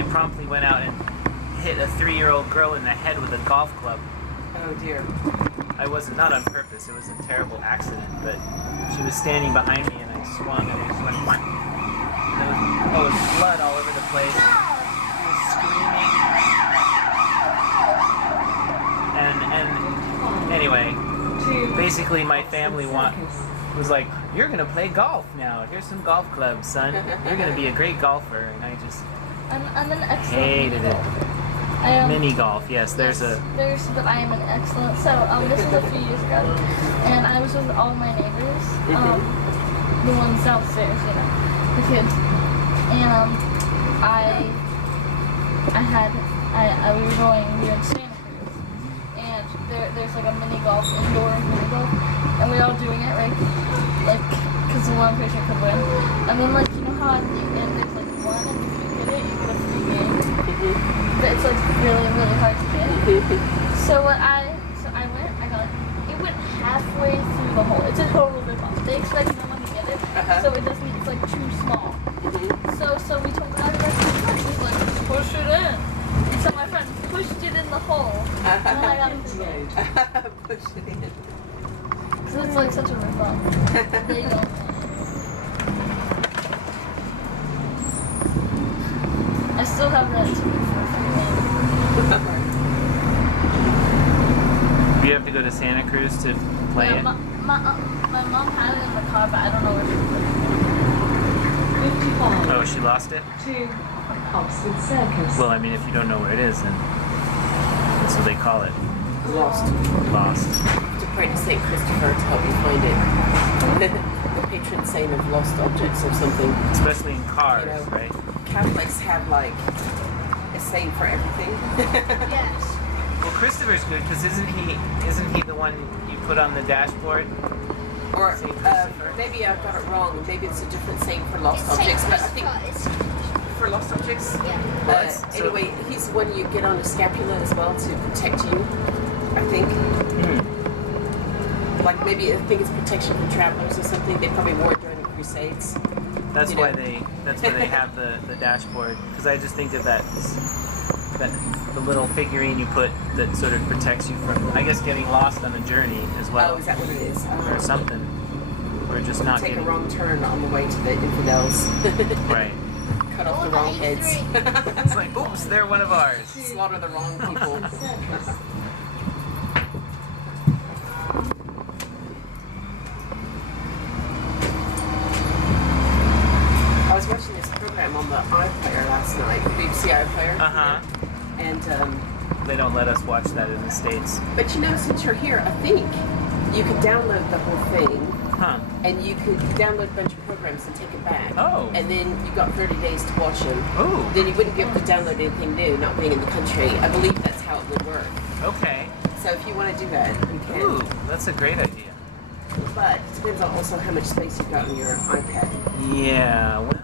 I promptly went out and hit a 3-year-old girl in the head with a golf club. Oh dear. I wasn't, not on purpose, it was a terrible accident, but she was standing behind me and I swung and I just went, what? And there was blood all over the place. She was screaming. And anyway, basically my family was like, you're gonna play golf now. Here's some golf clubs, son. You're gonna be a great golfer. And I just I'm an excellent hated it. Mini golf, yes. But I am an excellent. So this was a few years ago, and I was with all my neighbors, the ones downstairs, you know, the kids, and we were in Santa Cruz, and there's like a mini golf, indoor mini golf, and we're all doing it, right? Like, because the one person could win, and then like, you know how at the end there's like one, and if you get it, you get a free game. But it's like really, really hard to get. So I went, it went halfway through the hole. It's a total rip-off. They expect no one to get it, so it doesn't, it's like too small. So we told our friend, he's like, push it in. So my friend pushed it in the hole, and then I got it to go. Push it in. So it's like such a rip-off. There you go. I still have that too. Do you have to go to Santa Cruz to play it? My mom had it in the car, but I don't know where she put it. Oh, she lost it? To Oxford Circus. Well, I mean, if you don't know where it is, then that's what they call it. Lost. Lost. To pray to St. Christopher to help you find it. The patron saint of lost objects or something. Especially in cars, You know, right? Catholics have like a saint for everything. Yes. Well, Christopher's good because isn't he the one you put on the dashboard? Or Saint Christopher? maybe I've got it wrong. Maybe it's a different saint for lost objects. But I think for lost objects. Yeah. Anyway, he's the one you get on a scapula as well to protect you. I think. Like maybe I think it's protection from travelers or something. They probably wore it during the Crusades. That's why they have the dashboard, because I just think of that the little figurine you put that sort of protects you from, I guess, getting lost on a journey as well. Oh, is that what it is? Or something. Or just not Take getting... a wrong turn on the way to the infidels. Right. Cut off the wrong heads. It's like, oops, they're one of ours. Slaughter the wrong people. I was watching this program on the iPlayer last night, the BBC iPlayer. Uh-huh. And, They don't let us watch that in the States. but you know, since you're here, I think you could download the whole thing, Huh. and you could download a bunch of programs and take it back. Oh. And then you got 30 days to watch them. Ooh. Then you wouldn't be able to download anything new, not being in the country. I believe that's how it would work. Okay. So if you want to do that, you can. Ooh, that's a great idea. But it depends on also how much space you've got on your iPad. Yeah, well...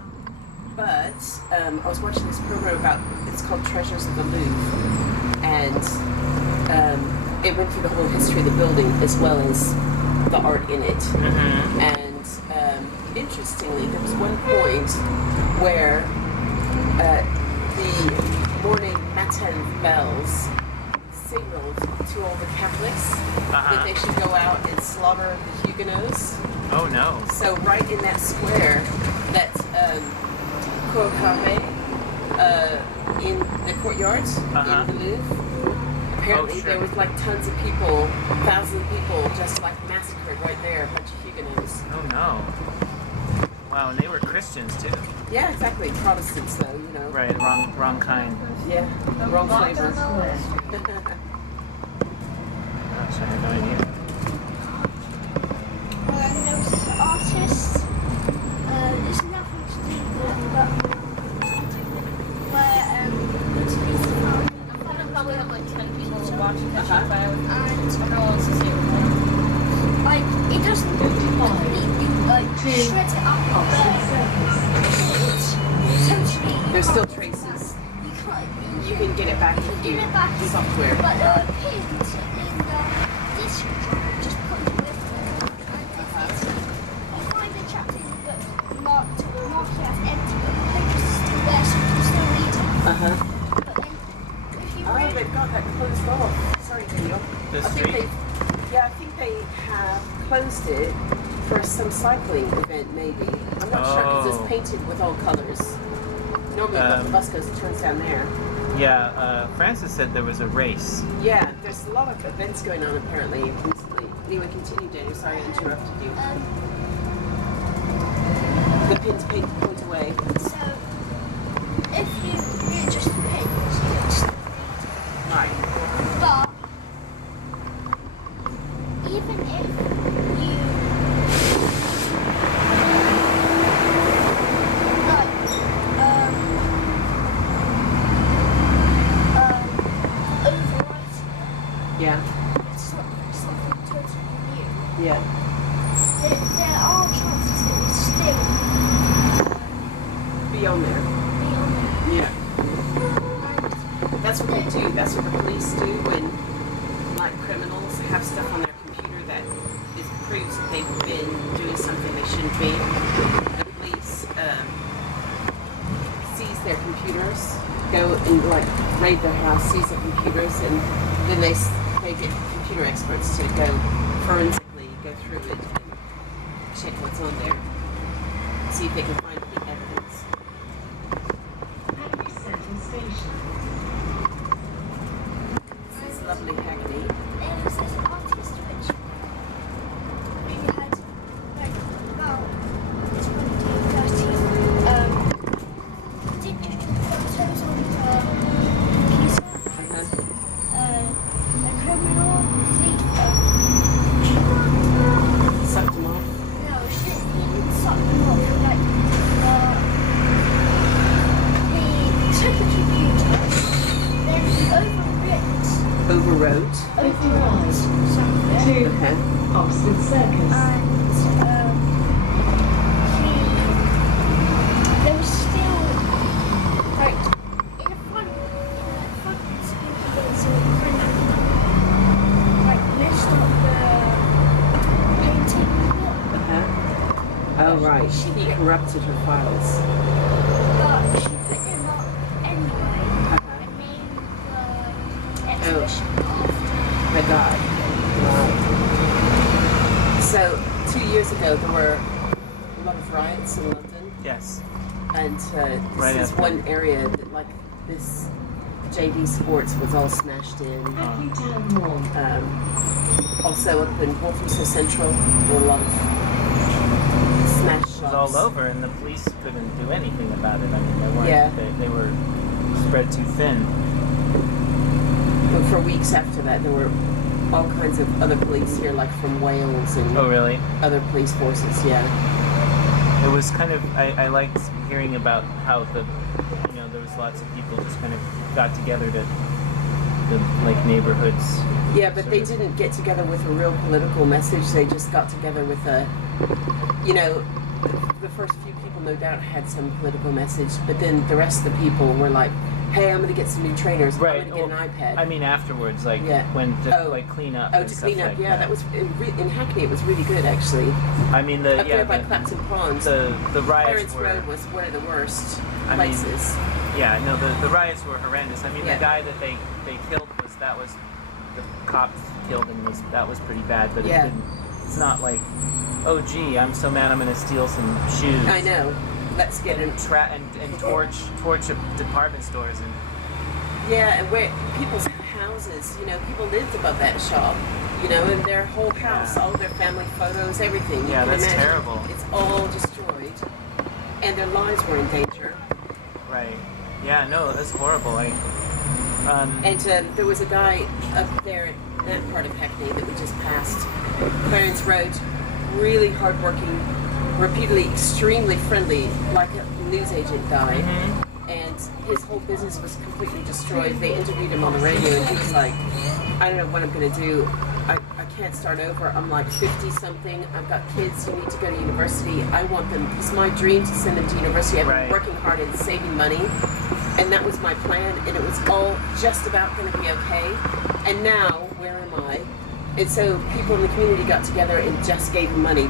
But I was watching this program about, it's called Treasures of the Louvre, and it went through the whole history of the building as well as the art in it. Mm-hmm. And interestingly, there was one point where the morning matin bells signaled to all the Catholics that they should go out and slaughter the Huguenots. Oh, no. So right in that square, that Cour Carré, in the courtyards in the Louvre, apparently there was like tons of people, thousands of people just like massacred right there, a bunch of Huguenots. Oh, no. Wow, and they were Christians, too. Yeah, exactly. Protestants though, you know. Right, wrong kind. Yeah, wrong flavor. Gosh, I had no idea. There was an artist. There's nothing to do with it, but where I'm gonna probably have like 10 people watching that show, but and everyone wants to see it. like it doesn't completely like shred it up, but it's essentially There's still traces. You can get it back if you get it back in- software. but there are pins in the disk drive just put with it. And if you find a chapter but mark it as empty, but the paper's still there, so you can still read it. Uh-huh. But then, if you Oh, read, they've got that closed off. Sorry, Daniel. The I street? think I think they have closed it for some cycling event, maybe. I'm not sure because Oh. it's painted with all colors. Normally, the bus goes turns down there. Yeah, Francis said there was a race. Yeah, there's a lot of events going on apparently recently. Anyway, continue, Daniel. Sorry I interrupted you. The pins point away. so if you read just the pins, it's Right. but even if you like overwrite Yeah. something totally new, Yeah. there are chances it will still Be on there. be on there. Yeah. And That's what they do. That's what the police do when, like, criminals have stuff on their computer that is proves that they've been doing something they shouldn't be. The police seize their computers, go and like raid their house, seize their computers, and then they get computer experts to go forensically go through it and check what's on there, see if they can find any evidence. Hackney Central Station. This is lovely Hackney. there was this artist which really had like about 20, 30 digital photos on the computer. A criminal thief. Sucked them off. No, she didn't suck them off. Like, he took a computer, then he overwrote something, To Okay. Oxford Circus. and there was still like in the front screen there's a print like messed up the painting bit. Oh, right. He corrupted her files. But she put them up anyway and named the exhibition after. My God. Wow. So, 2 years ago, there were a lot of riots in London. Yes. And Right this is after. one area that, like, this JD Sports was all smashed in. Hackney Town Hall. Also up in Walthamstow Central, there were a lot of smashed shops. It was all over, and the police couldn't do anything about it. I mean, they weren't. Yeah. They were spread too thin. But for weeks after that, there were all kinds of other police here, like from Wales and Oh, really? other police forces, yeah. It was kind of. I liked hearing about how there was lots of people just kind of got together to like neighborhoods. Yeah, but they sort of- didn't get together with a real political message. They just got together with a, the first few people no doubt had some political message, but then the rest of the people were like, hey, I'm going to get some new trainers. Right. I'm going to get an iPad. I mean, afterwards, like Yeah. when to Oh. like clean up. Oh, and to stuff clean up, like yeah, that was in Hackney. It was really good, actually. I mean, the Up yeah, there by the, Clapton Ponds, the riots Clarence were. Road was one of the worst I mean, places. Yeah, no, the riots were horrendous. I mean, Yeah. the guy that they killed was the cops killed him that was pretty bad. But Yeah. it's not like, oh gee, I'm so mad I'm gonna steal some shoes. I know. Let's get in. And torch department stores and Yeah, and where people's houses, people lived above that shop, and their whole house, Yeah. all of their family photos, everything. You Yeah, can that's imagine. terrible. It's all destroyed, and their lives were in danger. right. Yeah, no, that's horrible. Like, And there was a guy up there in that part of Hackney that we just passed, Clarence Road, really hardworking, repeatedly extremely friendly, like a newsagent guy. And his whole business was completely destroyed. They interviewed him on the radio, and he was like, I don't know what I'm going to do. I can't start over. I'm like 50-something. I've got kids who need to go to university. I want them. It's my dream to send them to university. I've been Right. working hard and saving money. And that was my plan, and it was all just about going to be okay. And now, where am I? And so people in the community got together and just gave him money